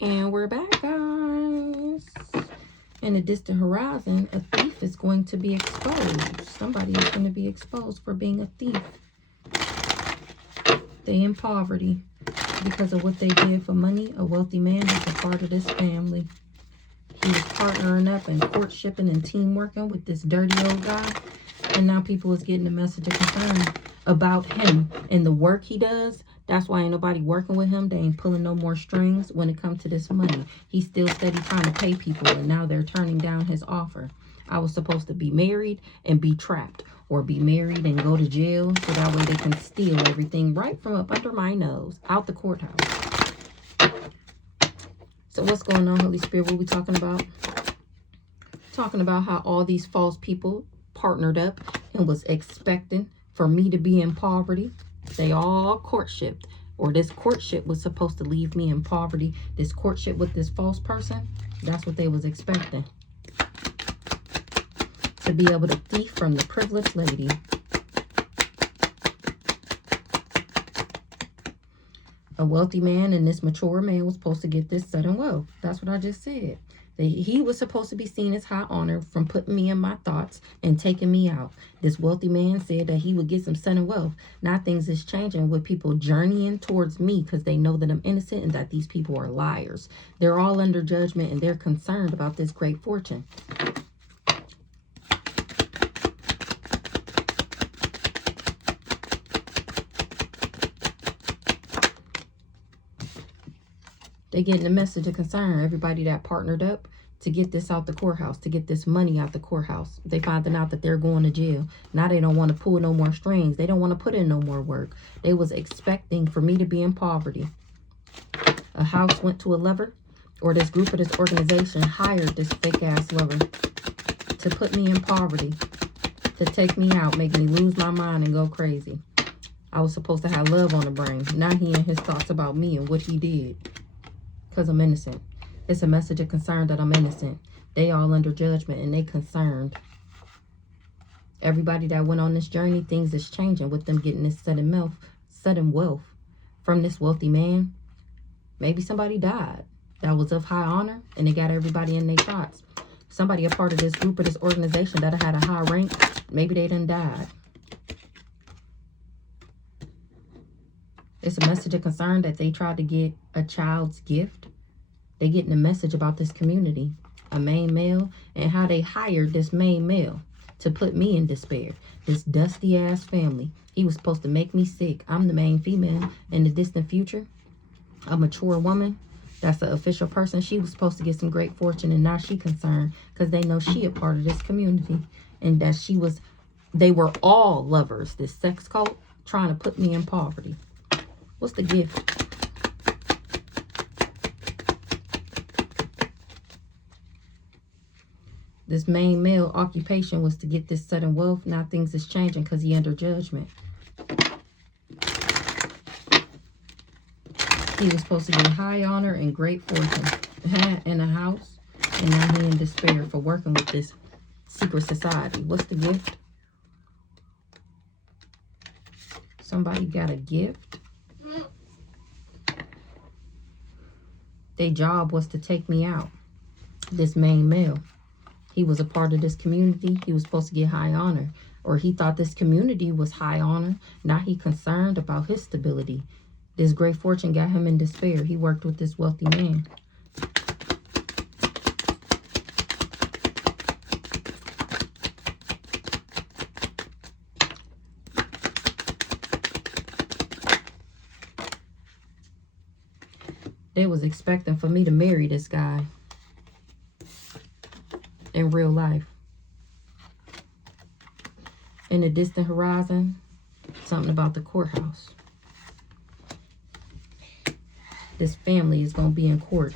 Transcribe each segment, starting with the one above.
And we're back, guys. In the distant horizon, a thief is going to be exposed. Somebody is going to be exposed for being a thief. They in poverty because of what they did for money. A wealthy man is a part of this family. He was partnering up and courtshipping and team working with this dirty old guy. And now people is getting a message of concern about him and the work he does. That's why ain't nobody working with him. They ain't pulling no more strings when it comes to this money. He's still steady trying to pay people, and now they're turning down his offer. I was supposed to be married and be trapped, or be married and go to jail, so that way they can steal everything right from up under my nose, out the courthouse. So what's going on, Holy Spirit? What we talking about? Talking about how all these false people partnered up and was expecting for me to be in poverty. They all courtshipped, or this courtship was supposed to leave me in poverty. This courtship with this false person, that's what they was expecting. To be able to thief from the privileged lady. A wealthy man and this mature man was supposed to get this sudden wealth. That's what I just said. He was supposed to be seen as high honor from putting me in my thoughts and taking me out. This wealthy man said that he would get some sudden wealth. Now things is changing with people journeying towards me because they know that I'm innocent and that these people are liars. They're all under judgment and they're concerned about this great fortune. They getting a message of concern. Everybody that partnered up to get this out the courthouse, to get this money out the courthouse. They finding out that they're going to jail. Now they don't want to pull no more strings. They don't want to put in no more work. They was expecting for me to be in poverty. A house went to a lover, or this group of this organization hired this fake ass lover to put me in poverty, to take me out, make me lose my mind and go crazy. I was supposed to have love on the brain. Now he and his thoughts about me and what he did. Because I'm innocent. It's a message of concern that I'm innocent. They all under judgment and they concerned. Everybody that went on this journey, things is changing with them getting this sudden wealth from this wealthy man. Maybe somebody died that was of high honor and they got everybody in their thoughts. Somebody a part of this group or this organization that had a high rank, maybe they done died. It's a message of concern that they tried to get a child's gift. They getting a message about this community, a main male, and how they hired this main male to put me in despair. This dusty ass family. He was supposed to make me sick. I'm the main female in the distant future. A mature woman. That's an official person. She was supposed to get some great fortune, and now she concerned because they know she a part of this community. And that they were all lovers, this sex cult, trying to put me in poverty. What's the gift? This main male occupation was to get this sudden wealth. Now things is changing because he under judgment. He was supposed to get high honor and great fortune in a house. And now he in despair for working with this secret society. What's the gift? Somebody got a gift. Their job was to take me out. This main male. He was a part of this community. He was supposed to get high honor. Or he thought this community was high honor. Now he concerned about his stability. This great fortune got him in despair. He worked with this wealthy man. They was expecting for me to marry this guy in real life. In the distant horizon, something about the courthouse. This family is going to be in court.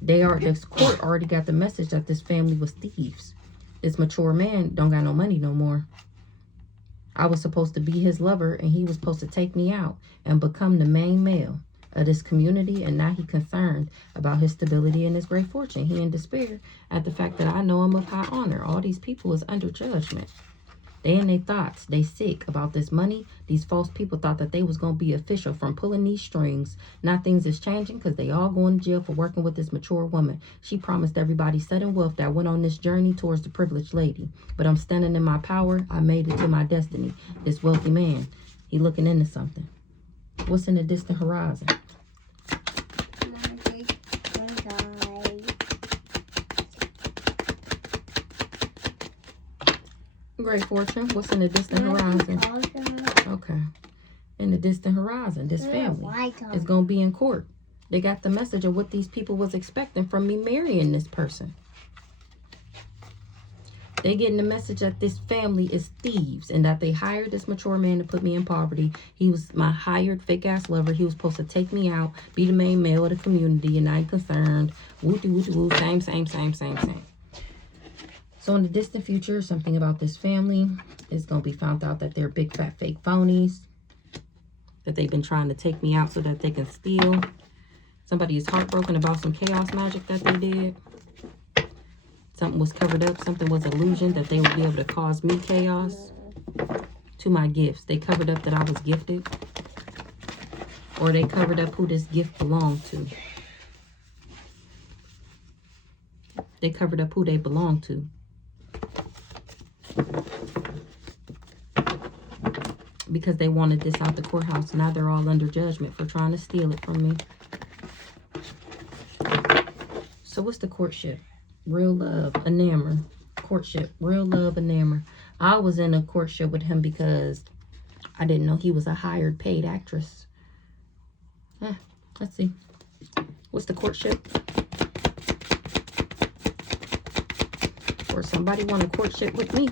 This court already got the message that this family was thieves. This mature man don't got no money no more. I was supposed to be his lover, and he was supposed to take me out and become the main male of this community, and now he concerned about his stability and his great fortune. He in despair at the fact that I know him of high honor. All these people is under judgment. They in their thoughts. They sick about this money. These false people thought that they was going to be official from pulling these strings. Now things is changing because they all going to jail for working with this mature woman. She promised everybody sudden wealth that went on this journey towards the privileged lady. But I'm standing in my power. I made it to my destiny. This wealthy man, he looking into something. What's in the distant horizon? Great fortune. What's in the distant horizon? Okay. In the distant horizon, this family is going to be in court. They got the message of what these people was expecting from me marrying this person. They getting the message that this family is thieves and that they hired this mature man to put me in poverty. He was my hired fake ass lover. He was supposed to take me out, be the main male of the community, and I ain't concerned. Woo-doo-woo-doo-woo. Same. So in the distant future, something about this family is going to be found out that they're big fat fake phonies. That they've been trying to take me out so that they can steal. Somebody is heartbroken about some chaos magic that they did. Something was covered up. Something was illusion that they would be able to cause me chaos to my gifts. They covered up that I was gifted. Or they covered up who this gift belonged to. They covered up who they belong to. Because they wanted this out the courthouse. Now they're all under judgment for trying to steal it from me. So what's the courtship? Real love, enamour. Courtship, real love, enamour. I was in a courtship with him because I didn't know he was a hired paid actress. Let's see. What's the courtship? Or somebody want a courtship with me.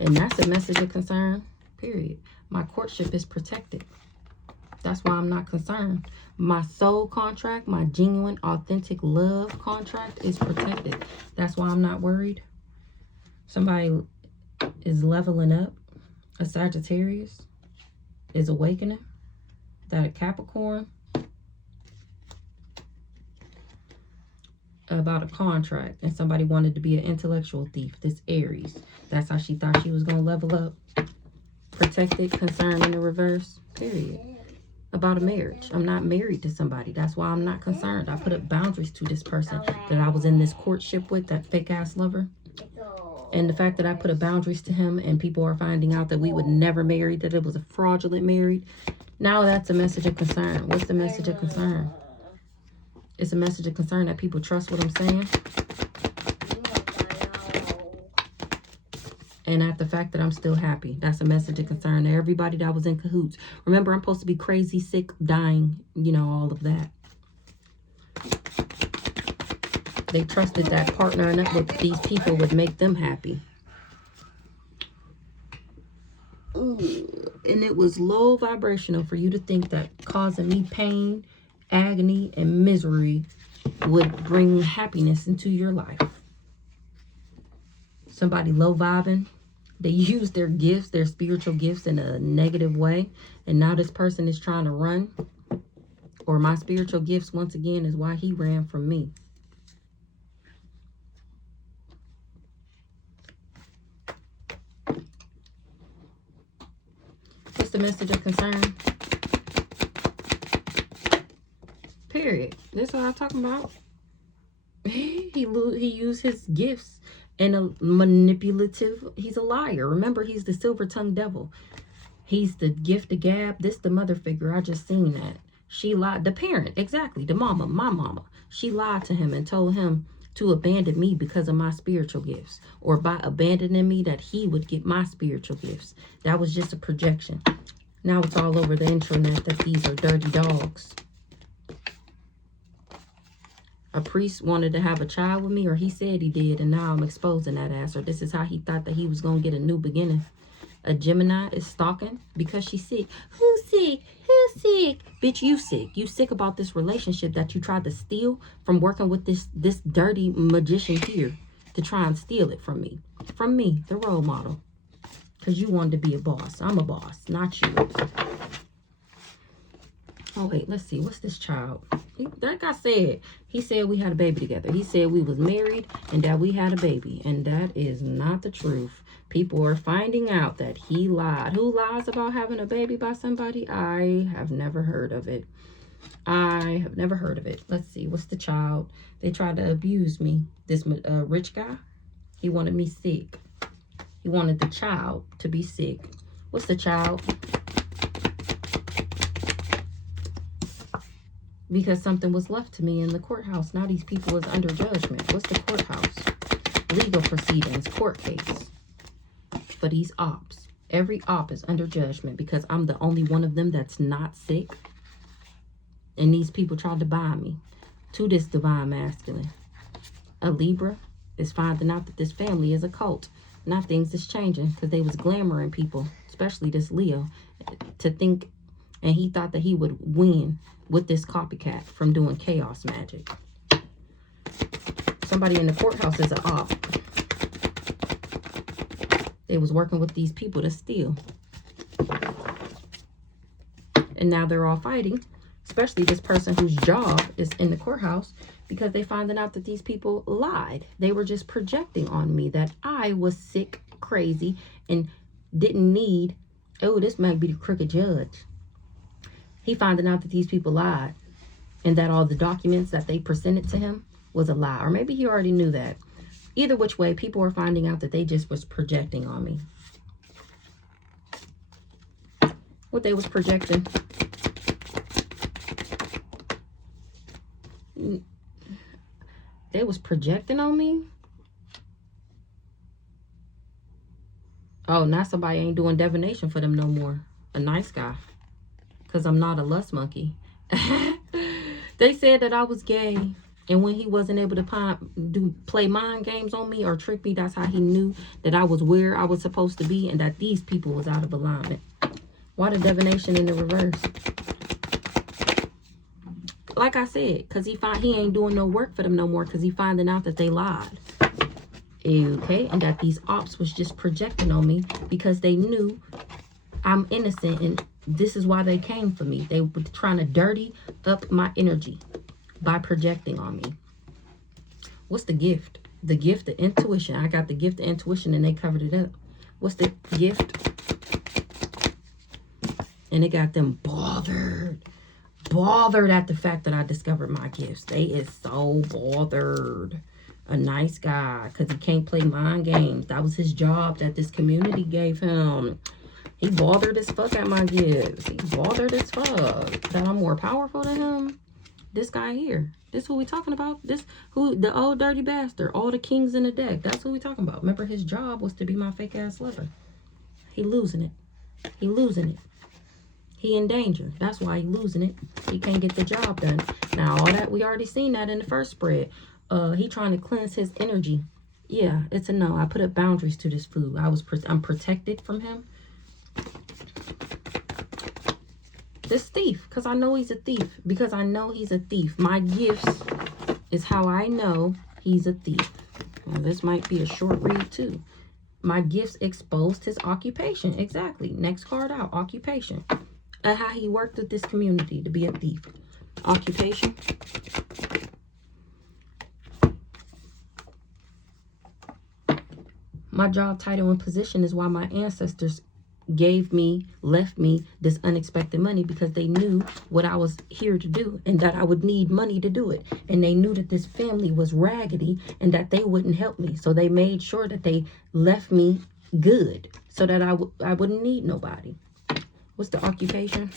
And that's a message of concern, period. My courtship is protected. That's why I'm not concerned. My soul contract, my genuine, authentic love contract is protected. That's why I'm not worried. Somebody is leveling up. A Sagittarius is awakening. That a Capricorn. About a contract. And somebody wanted to be an intellectual thief. This Aries. That's how she thought she was going to level up. Protected, concern in the reverse. Period. About a marriage. I'm not married to somebody. That's why I'm not concerned. I put up boundaries to this person that I was in this courtship with, that fake ass lover. And the fact that I put up boundaries to him and people are finding out that we would never marry, that it was a fraudulent marriage. Now that's a message of concern. What's the message of concern? It's a message of concern that people trust what I'm saying. And at the fact that I'm still happy. That's a message of concern to everybody that was in cahoots. Remember, I'm supposed to be crazy, sick, dying, you know, all of that. They trusted that partnering up with these people would make them happy. Ooh. And it was low vibrational for you to think that causing me pain, agony, and misery would bring happiness into your life. Somebody low vibing. They use their gifts, their spiritual gifts, in a negative way. And now this person is trying to run. Or my spiritual gifts, once again, is why he ran from me. What's the message of concern? Period. That's what I'm talking about. He used his gifts in a manipulative. He's a liar. Remember, he's the silver-tongued devil. He's the gift, the gab. This the mother figure. I just seen that. She lied. The parent, exactly. The mama, my mama. She lied to him and told him to abandon me because of my spiritual gifts. Or by abandoning me, that he would get my spiritual gifts. That was just a projection. Now it's all over the internet that these are dirty dogs. A priest wanted to have a child with me, or he said he did, and now I'm exposing that ass. Or this is how he thought that he was going to get a new beginning. A Gemini is stalking because she's sick. Who's sick? Who's sick? Bitch, you sick. You sick about this relationship that you tried to steal from working with this dirty magician here to try and steal it from me. From me, the role model. Because you wanted to be a boss. I'm a boss, not you. Oh, wait, let's see. What's this child? Like I said, he said we had a baby together. He said we was married and that we had a baby. And that is not the truth. People are finding out that he lied. Who lies about having a baby by somebody? I have never heard of it. I have never heard of it. Let's see. What's the child? They tried to abuse me. This rich guy, he wanted me sick. He wanted the child to be sick. What's the child? Because something was left to me in the courthouse. Now these people is under judgment. What's the courthouse? Legal proceedings, court case. For these ops. Every op is under judgment because I'm the only one of them that's not sick. And these people tried to bind me to this divine masculine. A Libra is finding out that this family is a cult. Now things is changing because they was glamoring people, especially this Leo, to think, and he thought that he would win with this copycat from doing chaos magic. Somebody in the courthouse is an op. They was working with these people to steal. And now they're all fighting, especially this person whose job is in the courthouse, because they finding out that these people lied. They were just projecting on me that I was sick, crazy, and didn't need, oh, this might be the crooked judge. He finding out that these people lied and that all the documents that they presented to him was a lie. Or maybe he already knew that. Either which way, people are finding out that they just was projecting on me. What they was projecting. They was projecting on me. Oh, now somebody ain't doing divination for them no more. A nice guy. Because I'm not a lust monkey. They said that I was gay. And when he wasn't able to play mind games on me or trick me, that's how he knew that I was where I was supposed to be and that these people was out of alignment. Why the divination in the reverse? Like I said, because he ain't doing no work for them no more because he finding out that they lied. Okay, and that these ops was just projecting on me because they knew I'm innocent and this is why they came for me. They were trying to dirty up my energy by projecting on me. What's the gift? The gift of intuition. I got the gift of intuition and they covered it up. What's the gift? And it got them bothered at the fact that I discovered my gifts. They is so bothered. A nice guy, because he can't play mind games. That was his job that this community gave him. He bothered as fuck at my gifts. He bothered as fuck that I'm more powerful than him. This guy here. This who we talking about. This who, the old dirty bastard. All the kings in the deck. That's who we talking about. Remember, his job was to be my fake ass lover. He losing it. He losing it. He in danger. That's why he losing it. He can't get the job done. Now, all that, we already seen that in the first spread. He trying to cleanse his energy. Yeah, it's a no. I put up boundaries to this food. I'm protected from him. This thief, because I know he's a thief. Because I know he's a thief. My gifts is how I know he's a thief. Well, this might be a short read too. My gifts exposed his occupation. Exactly. Next card out. Occupation. How he worked with this community to be a thief. Occupation. My job title and position is why my ancestors left me this unexpected money, because they knew what I was here to do and that I would need money to do it. And they knew that this family was raggedy and that they wouldn't help me. So they made sure that they left me good so that I wouldn't need nobody. What's the occupation?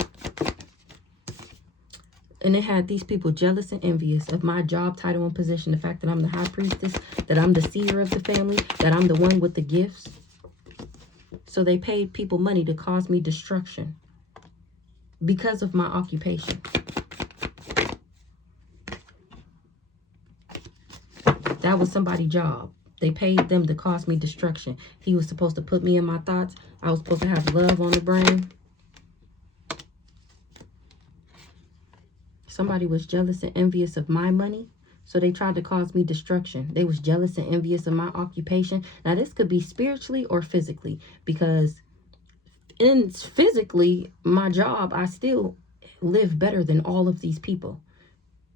And it had these people jealous and envious of my job title and position. The fact that I'm the high priestess, that I'm the seer of the family, that I'm the one with the gifts. So they paid people money to cause me destruction because of my occupation. That was somebody's job. They paid them to cause me destruction. He was supposed to put me in my thoughts. I was supposed to have love on the brain. Somebody was jealous and envious of my money, so they tried to cause me destruction. They was jealous and envious of my occupation. Now, this could be spiritually or physically, because in physically, my job, I still live better than all of these people.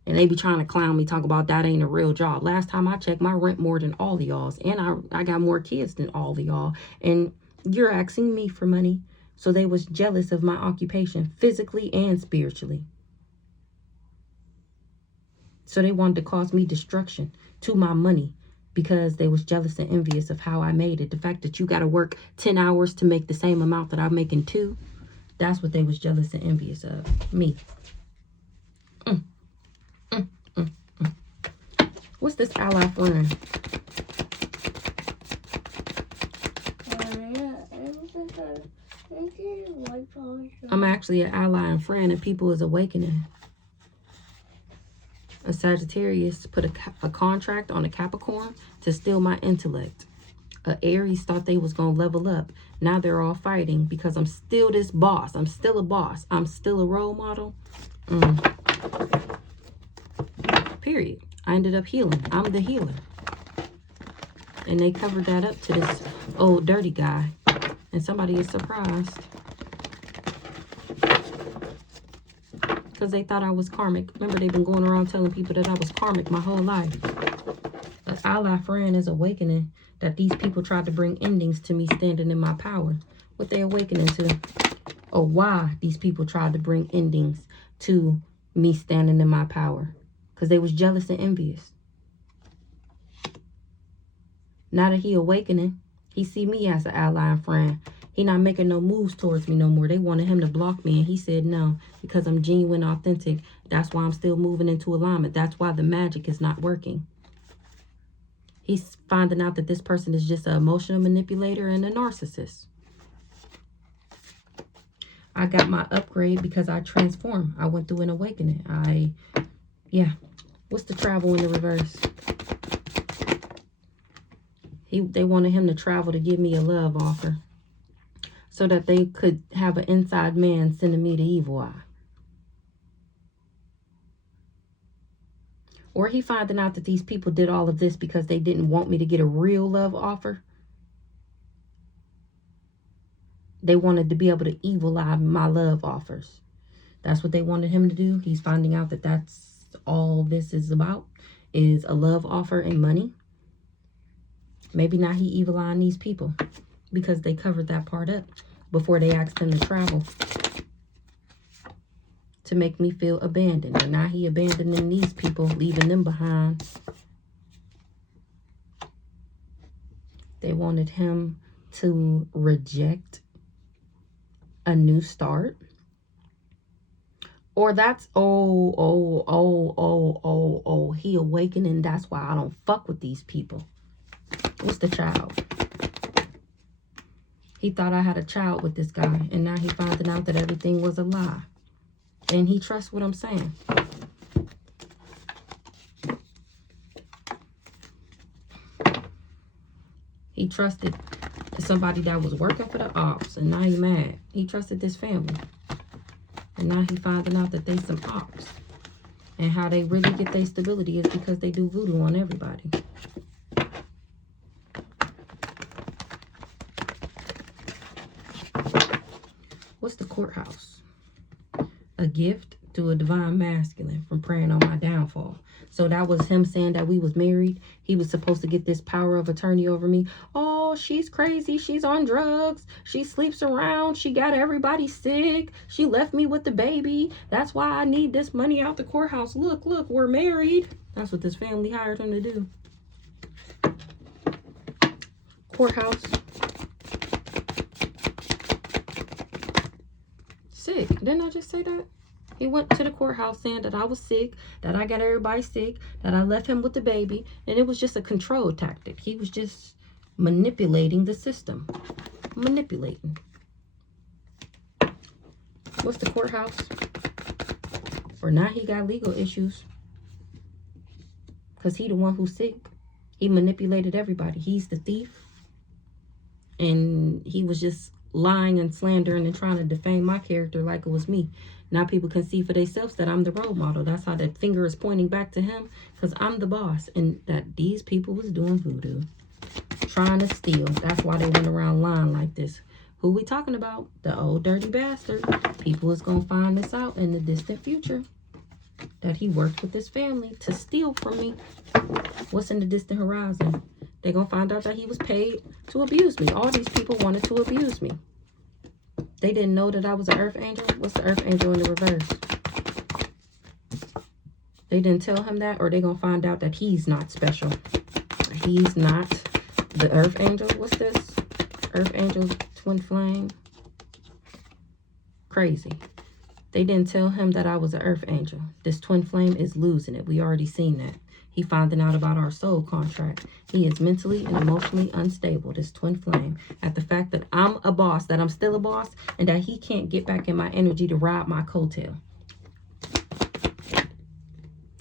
And they be trying to clown me, talk about that ain't a real job. Last time I checked, my rent more than all of y'all's. And I got more kids than all of y'all. And you're asking me for money. So they was jealous of my occupation, physically and spiritually. So they wanted to cause me destruction to my money because they was jealous and envious of how I made it. The fact that you got to work 10 hours to make the same amount that I'm making 2, that's what they was jealous and envious of. Me. What's this ally friend? I'm actually an ally and friend, and people is awakening. A Sagittarius put a contract on a Capricorn to steal my intellect. A Aries thought they was going to level up. Now they're all fighting because I'm still this boss. I'm still a boss. I'm still a role model. Period. I ended up healing. I'm the healer. And they covered that up to this old dirty guy. And somebody is surprised. Because they thought I was karmic. Remember, they've been going around telling people that I was karmic my whole life. An ally friend is awakening that these people tried to bring endings to me standing in my power. What they awakening to? Or why these people tried to bring endings to me standing in my power. Because they was jealous and envious. Now that he awakening, he see me as an ally and friend. He not making no moves towards me no more. They wanted him to block me, and he said no, because I'm genuine, authentic. That's why I'm still moving into alignment. That's why the magic is not working. He's finding out that this person is just an emotional manipulator and a narcissist. I got my upgrade because I transformed. I went through an awakening. Yeah. What's the travel in the reverse? They wanted him to travel to give me a love offer, so that they could have an inside man sending me the evil eye. Or he finding out that these people did all of this because they didn't want me to get a real love offer. They wanted to be able to evil eye my love offers. That's what they wanted him to do. He's finding out that that's all this is about, is a love offer and money. Maybe now he evil eyeing these people because they covered that part up before they asked him to travel to make me feel abandoned. And now he abandoning these people, leaving them behind. They wanted him to reject a new start. Or that's, he awakening. That's why I don't fuck with these people. What's the child? He thought I had a child with this guy, and now he finding out that everything was a lie. And he trusts what I'm saying. He trusted somebody that was working for the ops, and now he mad. He trusted this family. And now he finding out that they some ops. And how they really get their stability is because they do voodoo on everybody. What's the courthouse? A gift to a divine masculine from praying on my downfall. So that was him saying that we was married. He was supposed to get this power of attorney over me. Oh, she's crazy. She's on drugs. She sleeps around. She got everybody sick. She left me with the baby. That's why I need this money out the courthouse. Look, we're married. That's what this family hired him to do. Courthouse. Sick. Didn't I just say that? He went to the courthouse saying that I was sick, that I got everybody sick, that I left him with the baby, and it was just a control tactic. He was just manipulating the system. Manipulating. What's the courthouse? Or now he got legal issues. Because he the one who's sick. He manipulated everybody. He's the thief. And he was just lying and slandering and trying to defame my character like it was me. Now people can see for themselves that I'm the role model. That's how that finger is pointing back to him, because I'm the boss, and that these people was doing voodoo, trying to steal. That's why they went around lying like this. Who we talking about? The old dirty bastard. People is going to find this out in the distant future. that he worked with his family to steal from me. What's in the distant horizon? They're going to find out that he was paid to abuse me. All these people wanted to abuse me. They didn't know that I was an earth angel. What's the earth angel in the reverse? They didn't tell him that, or they're going to find out that he's not special. He's not the earth angel. What's this? Earth angel, twin flame. Crazy. They didn't tell him that I was an earth angel. This twin flame is losing it. We already seen that. He finding out about our soul contract. He is mentally and emotionally unstable, this twin flame. At the fact that I'm a boss, that I'm still a boss, and that he can't get back in my energy to ride my coattail.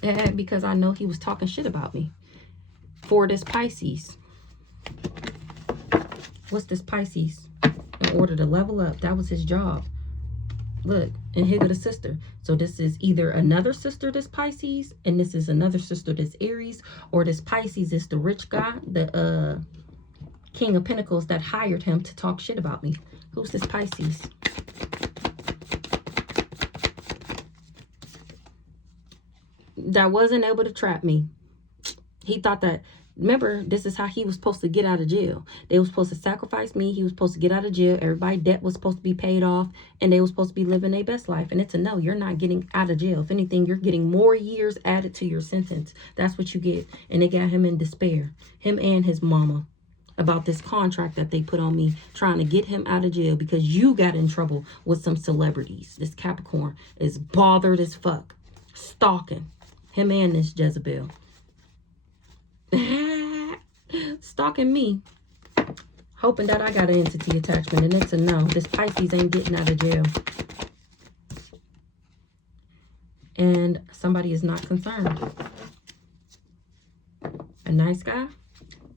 And because I know he was talking shit about me. For this Pisces. What's this Pisces? In order to level up, that was his job. Look, and here go the sister. So this is either another sister, this Pisces, and this is another sister, this Aries, or this Pisces is the rich guy, the King of Pentacles that hired him to talk shit about me. Who's this Pisces? That wasn't able to trap me. He thought that, remember, this is how he was supposed to get out of jail. They were supposed to sacrifice me. He was supposed to get out of jail. Everybody's debt was supposed to be paid off. And they were supposed to be living their best life. And it's a no, you're not getting out of jail. If anything, you're getting more years added to your sentence. That's what you get. And they got him in despair. Him and his mama. About this contract that they put on me. Trying to get him out of jail. Because you got in trouble with some celebrities. This Capricorn is bothered as fuck. Stalking. Him and this Jezebel. Stalking me, hoping that I got an entity attachment, and it's a no. This Pisces ain't getting out of jail, and somebody is not concerned. A nice guy.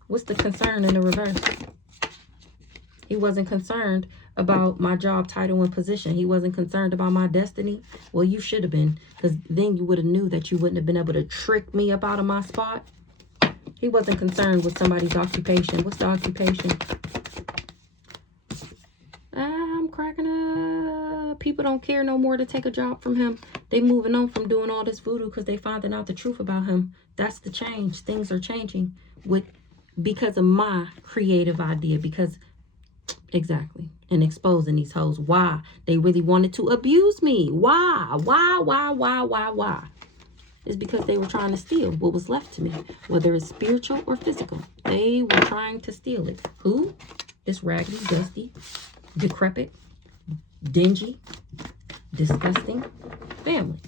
What's the concern in the reverse? He wasn't concerned about my job title and position. He wasn't concerned about my destiny. Well, you should have been, because then you would have knew that you wouldn't have been able to trick me up out of my spot. He wasn't concerned with somebody's occupation. What's the occupation? I'm cracking up. People don't care no more to take a job from him. They moving on from doing all this voodoo because they finding out the truth about him. That's the change. Things are changing because of my creative idea. Because, exactly. And exposing these hoes. Why? They really wanted to abuse me. Why? Why? Is because they were trying to steal what was left to me, whether it's spiritual or physical. They were trying to steal it. Who? This raggedy, dusty, decrepit, dingy, disgusting family.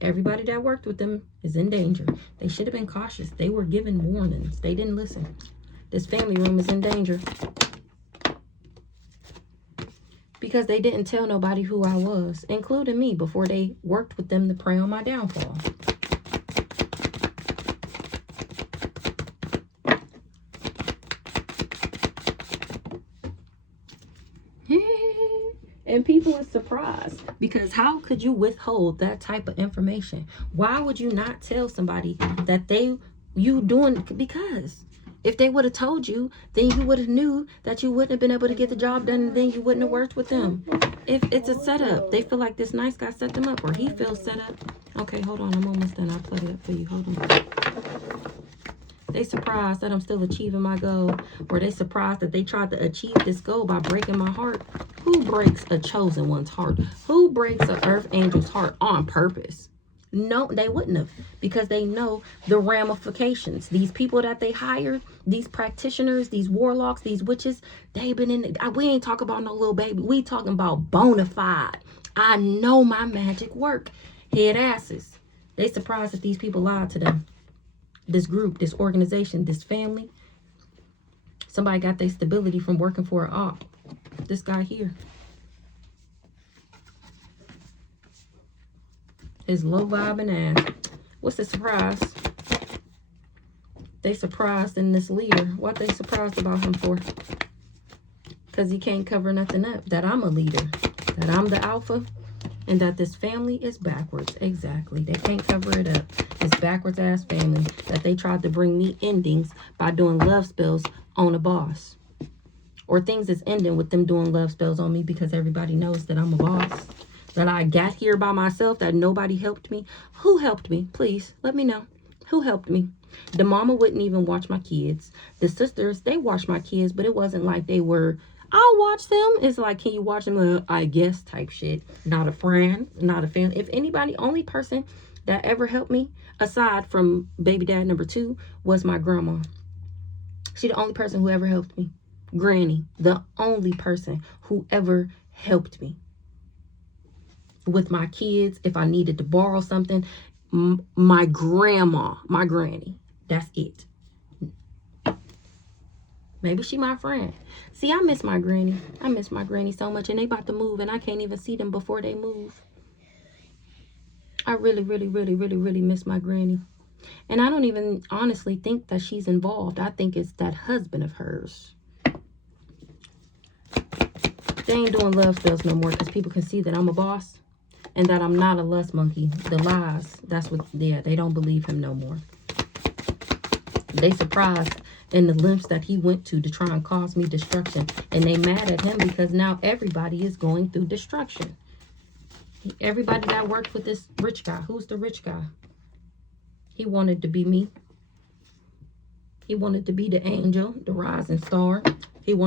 Everybody that worked with them is in danger. They should have been cautious. They were given warnings. They didn't listen. This family room is in danger. Because they didn't tell nobody who I was, including me, before they worked with them to prey on my downfall. And people are surprised, because how could you withhold that type of information? Why would you not tell somebody that you doing? Because if they would have told you, then you would have knew that you wouldn't have been able to get the job done, and then you wouldn't have worked with them. If it's a setup, they feel like this nice guy set them up, or he feels set up. Okay, hold on, I'm almost done. I'll plug it up for you. Hold on. They surprised that I'm still achieving my goal, or they surprised that they tried to achieve this goal by breaking my heart. Who breaks a chosen one's heart? Who breaks an earth angel's heart on purpose? No, they wouldn't have, because they know the ramifications. These people that they hired, these practitioners, these warlocks, these witches, they've been in it. We ain't talking about no little baby. We talking about bona fide. I know my magic work. Head asses. They surprised that these people lied to them. This group, this organization, this family. Somebody got their stability from working for an op. This guy here. His low vibing ass. What's the surprise? They surprised in this leader. What they surprised about him for? Because he can't cover nothing up. That I'm a leader. That I'm the alpha. And that this family is backwards. Exactly. They can't cover it up. This backwards ass family. That they tried to bring me endings by doing love spells on a boss. Or things is ending with them doing love spells on me because everybody knows that I'm a boss. that I got here by myself, that nobody helped me. Who helped me? Please, let me know. Who helped me? The mama wouldn't even watch my kids. The sisters, they watched my kids, but it wasn't like they were, I'll watch them. It's like, can you watch them? I guess type shit. Not a friend, not a family. If anybody, only person that ever helped me, aside from baby dad number 2, was my grandma. She the only person who ever helped me. Granny, the only person who ever helped me with my kids. If I needed to borrow something, my grandma, my granny, that's it. Maybe she my friend. See, I miss my granny. I miss my granny so much, and they about to move, and I can't even see them before they move. I really, really, really, really, really miss my granny. And I don't even honestly think that she's involved. I think it's that husband of hers. They ain't doing love spells no more because people can see that I'm a boss and that I'm not a lust monkey. The lies, that's what, yeah, they don't believe him no more. They surprised in the lengths that he went to try and cause me destruction. And they mad at him because now everybody is going through destruction. Everybody that worked with this rich guy. Who's the rich guy? He wanted to be me. He wanted to be the angel, the rising star. He wanted